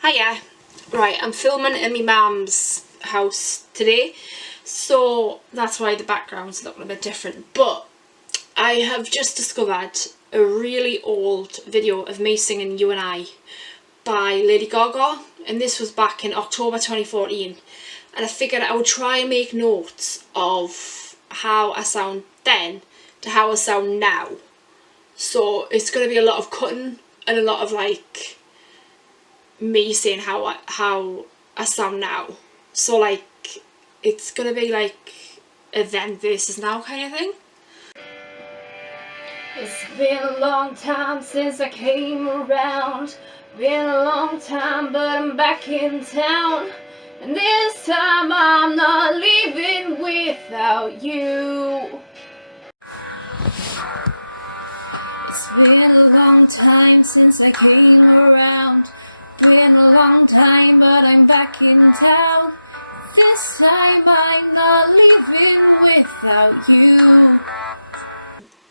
Hiya. Right, I'm filming in my mum's house today, so that's why the background's looking a bit different. But I have just discovered a really old video of me singing You and I by Lady Gaga, and this was back in October 2014, and I figured I would try and make notes of how I sound then to how I sound now. So it's going to be a lot of cutting and a lot of like me saying how I sound now. So like it's gonna be like a then versus now kind of thing. It's been a long time since I came around. Been a long time, but I'm back in town. And this time I'm not leaving without you. It's been a long time since I came around. Been a long time, but I'm back in town. This time I'm not leaving without you.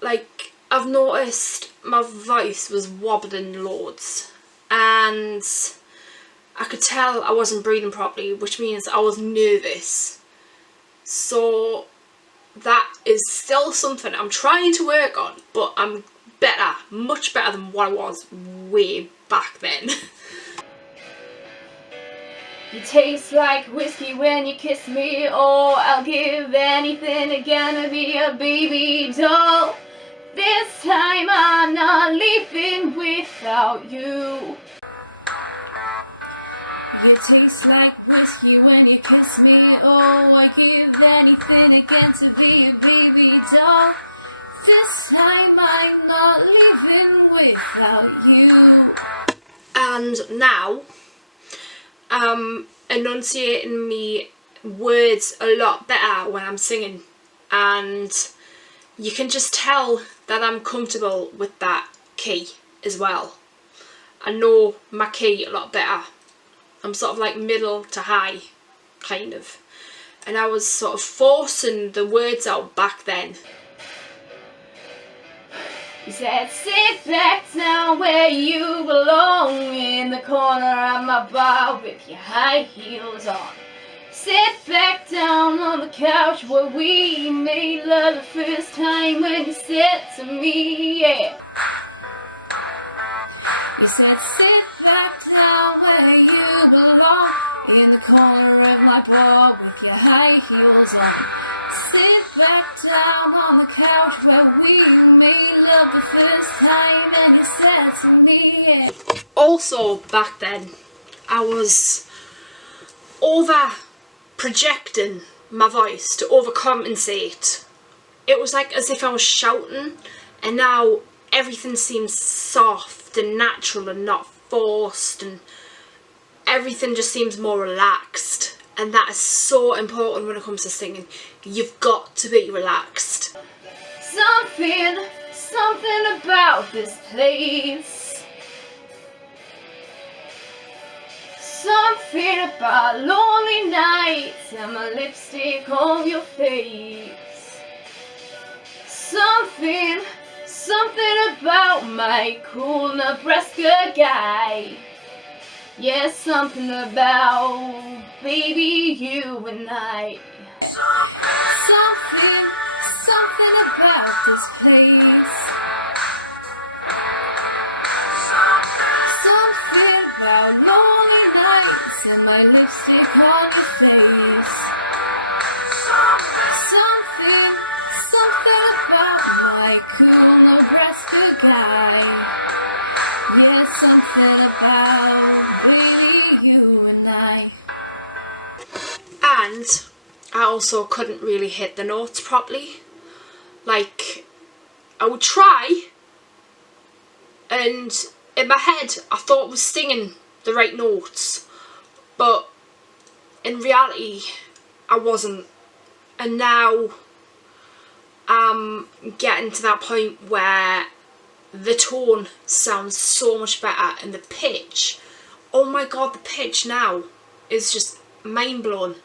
Like, I've noticed my voice was wobbling loads, and I could tell I wasn't breathing properly, which means I was nervous. So that is still something I'm trying to work on, but I'm better, much better than what I was way back then. You taste like whiskey when you kiss me. Oh, I'll give anything again to be a baby doll. This time I'm not leaving without you. You taste like whiskey when you kiss me. Oh, I give anything again to be a baby doll. This time I'm not leaving without you. And now I'm enunciating me words a lot better when I'm singing, and you can just tell that I'm comfortable with that key as well. I know my key a lot better. I'm sort of like middle to high, kind of. And I was sort of forcing the words out back then. You said sit back down where you belong, in the corner of my bar with your high heels on. Sit back down on the couch where we made love the first time, when you said to me, yeah. You said sit back down where you belong, in the corner of my bar with your high heels on. Sit back down on the couch where we made love the first time, and you said to me, yeah. Also back then I was over projecting my voice to overcompensate. It was like as if I was shouting, and now everything seems soft and natural and not forced, and everything just seems more relaxed. And that is so important when it comes to singing. You've got to be relaxed. Something about this place. Something about lonely nights and my lipstick on your face. Something about my cool Nebraska guy. Yes, something about baby you and I. Something about this place. Something about lonely nights and my lipstick on your face. Something about my cool Nebraska guy. Yes, something about baby you and I. And I also couldn't really hit the notes properly. Like, I would try, and in my head I thought I was singing the right notes, but in reality I wasn't. And now I'm getting to that point where the tone sounds so much better, and the pitch, oh my god, the pitch now is just mind blowing.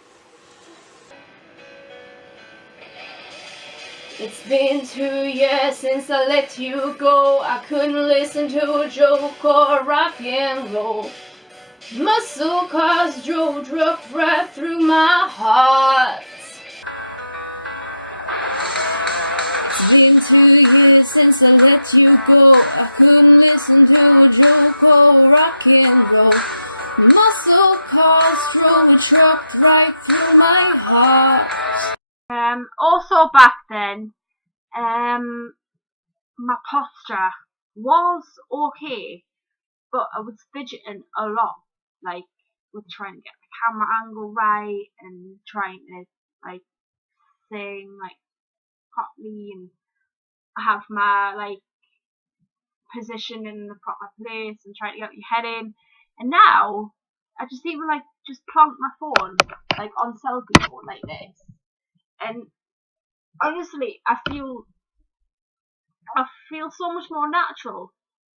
It's been 2 years since I let you go. I couldn't listen to a joke or rock and roll. Muscle cars drove right through my heart. It's been 2 years since I let you go. I couldn't listen to a joke or rock and roll. Muscle cars drove a truck right through my heart. Also back then, my posture was okay, but I was fidgeting a lot, like with trying to get the camera angle right and trying to like sing like properly and have my like position in the proper place and trying to get your head in. And now I just even like just plonk my phone like on selfie mode like this, and honestly I feel so much more natural,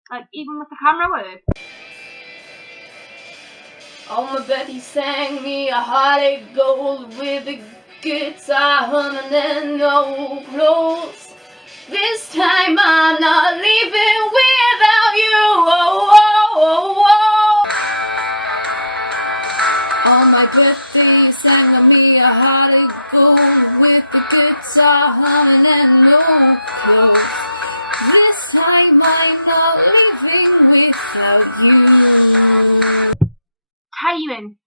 like even with the camera work. Oh, my Betty sang me a heartache gold with a guitar humming and no clothes. This time I'm not leaving without you. Oh, oh, oh, oh. On my birthday, sang me a heartache gold with the guitar humming and no clothes. This time I'm not leaving without you. Timing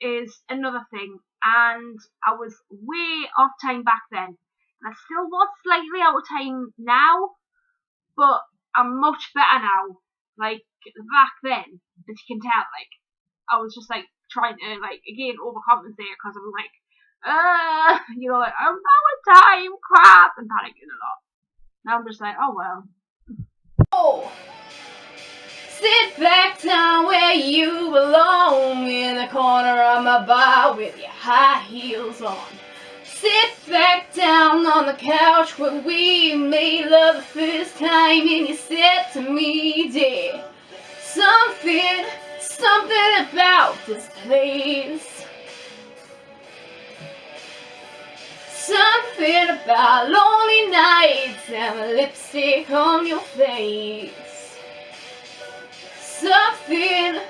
is another thing, and I was way off time back then, and I still was slightly out of time now, but I'm much better now. Like back then, as you can tell, like I was just like trying to like again overcompensate because I was like, like I'm out of time, crap, and panicking a lot. Now I'm just like, oh well. Oh. Sit back down where you belong, in the corner of my bar with your high heels on. Sit back down on the couch where we made love the first time, and you said to me, dear, something about this place. Something about lonely nights and the lipstick on your face. Something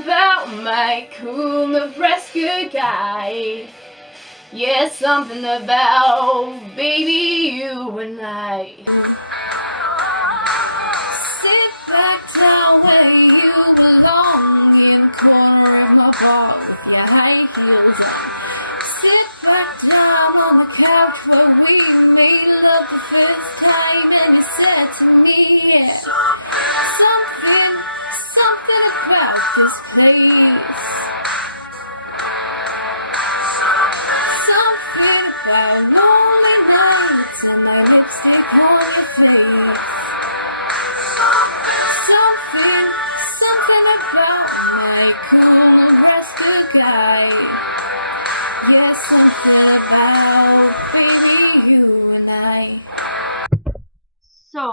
about my cool Nebraska guy. Yeah, something about baby you and I. Sit back down where you belong, in the corner of my bar with your high heels on. Sit back down on the couch where we made love the first time, and you said to me, yeah, something about this place. Something about lonely nights and my lipstick on your face. Something about my cool Nebraska guy. Yeah, something about baby you and I. So,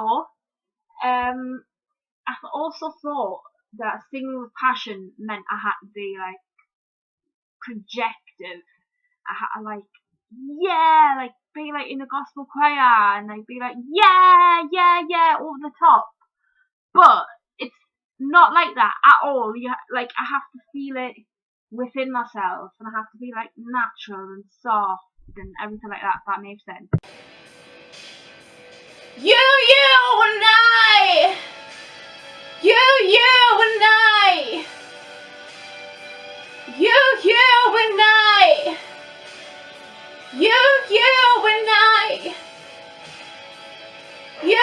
I also thought that singing with passion meant I had to be like projective. I had to like, yeah, like be like in a gospel choir and like be like, yeah, over the top. But it's not like that at all. Like I have to feel it within myself, and I have to be like natural and soft and everything like that. If that makes sense. You and I. You and I. You and I. You and I. You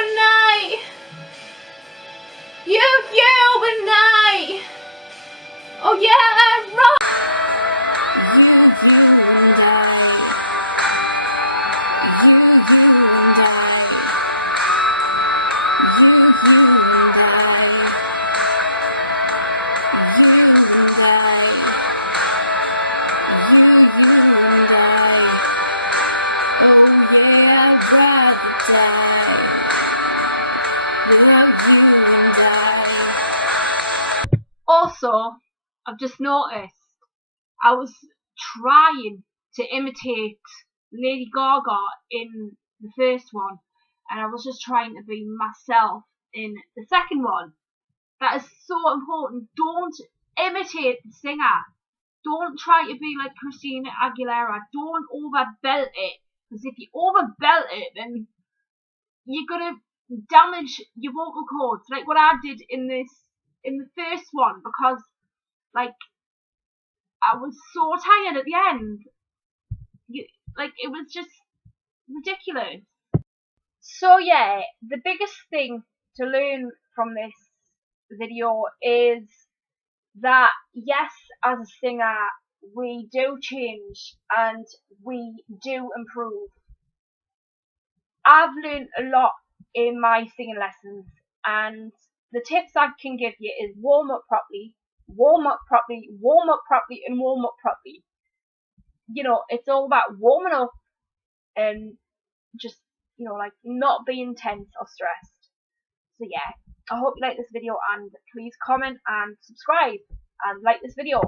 and I. You and I. Oh yeah, right. You and I. Also, I've just noticed I was trying to imitate Lady Gaga in the first one, and I was just trying to be myself in the second one. That is so important. Don't imitate the singer. Don't try to be like Christina Aguilera. Don't overbelt it. Because if you overbelt it, then you're gonna damage your vocal cords. Like what I did in the first one, because like I was so tired at the end. It was just ridiculous. So yeah, the biggest thing to learn from this video is that yes, as a singer, we do change and we do improve. I've learned a lot in my singing lessons, and the tips I can give you is warm up properly, warm up properly, warm up properly, and warm up properly. You know, it's all about warming up and just, you know, like not being tense or stressed. So yeah, I hope you like this video, and please comment and subscribe and like this video.